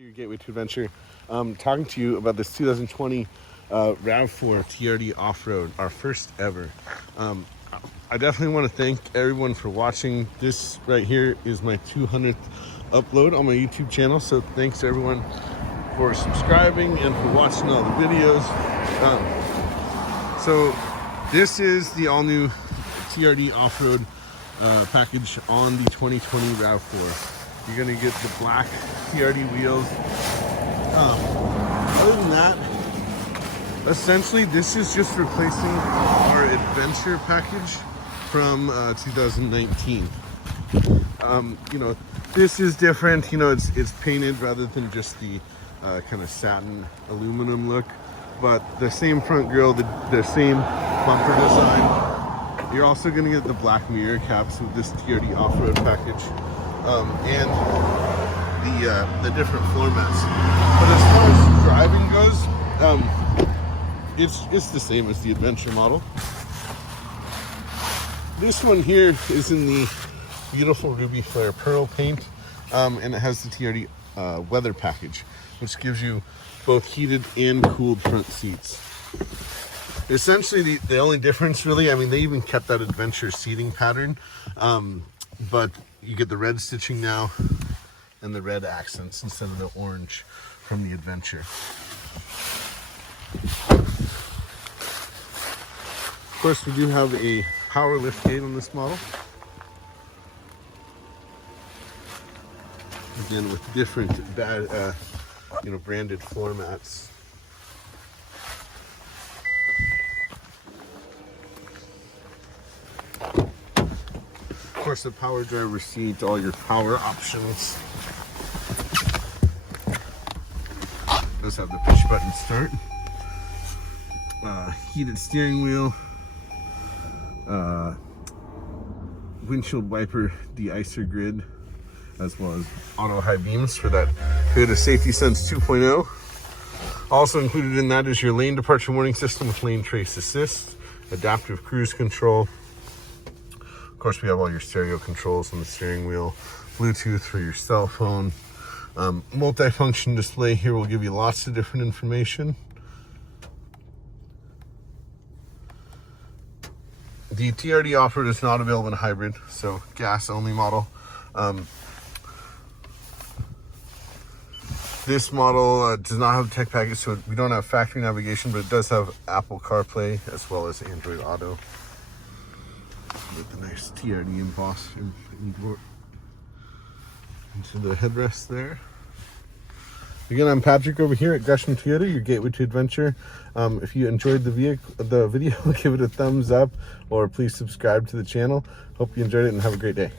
Your gateway to adventure. Talking to you about this 2020 RAV4 TRD Off-road, our first ever. I definitely want to thank everyone for watching. This right here is my 200th upload on my YouTube channel, so thanks everyone for subscribing and for watching all the videos. So this is the all-new TRD Off-road package on the 2020 RAV4. You're gonna get the black TRD wheels. Other than that, essentially this is just replacing our adventure package from 2019. You know, this is different. You know, it's painted rather than just the kind of satin aluminum look, but the same front grille, the same bumper design. You're also gonna get the black mirror caps with this TRD off-road package. And the different floor mats. But as far as driving goes, it's the same as the adventure model. This one here is in the beautiful ruby flare pearl paint, and it has the TRD weather package, which gives you both heated and cooled front seats. Essentially, the only difference really, I mean, they even kept that adventure seating pattern, but you get the red stitching now and the red accents instead of the orange from the adventure. Of course, we do have a power lift gate on this model. Again, with different branded floor mats. Of course, the power driver seat, all your power options. It does have the push button start. Heated steering wheel. Windshield wiper de-icer grid, as well as auto high beams for that Toyota Safety Sense 2.0. Also included in that is your lane departure warning system with lane trace assist, adaptive cruise control. Of course, we have all your stereo controls on the steering wheel, Bluetooth for your cell phone. Multi-function display here will give you lots of different information. The TRD Off-road is not available in hybrid, so gas-only model. This model does not have a tech package, so we don't have factory navigation, but it does have Apple CarPlay as well as Android Auto. With the nice TRD emboss into the headrest there. Again, I'm Patrick over here at Gresham Toyota, your gateway to adventure. If you enjoyed the video, give it a thumbs up, or please subscribe to the channel. Hope you enjoyed it and have a great day.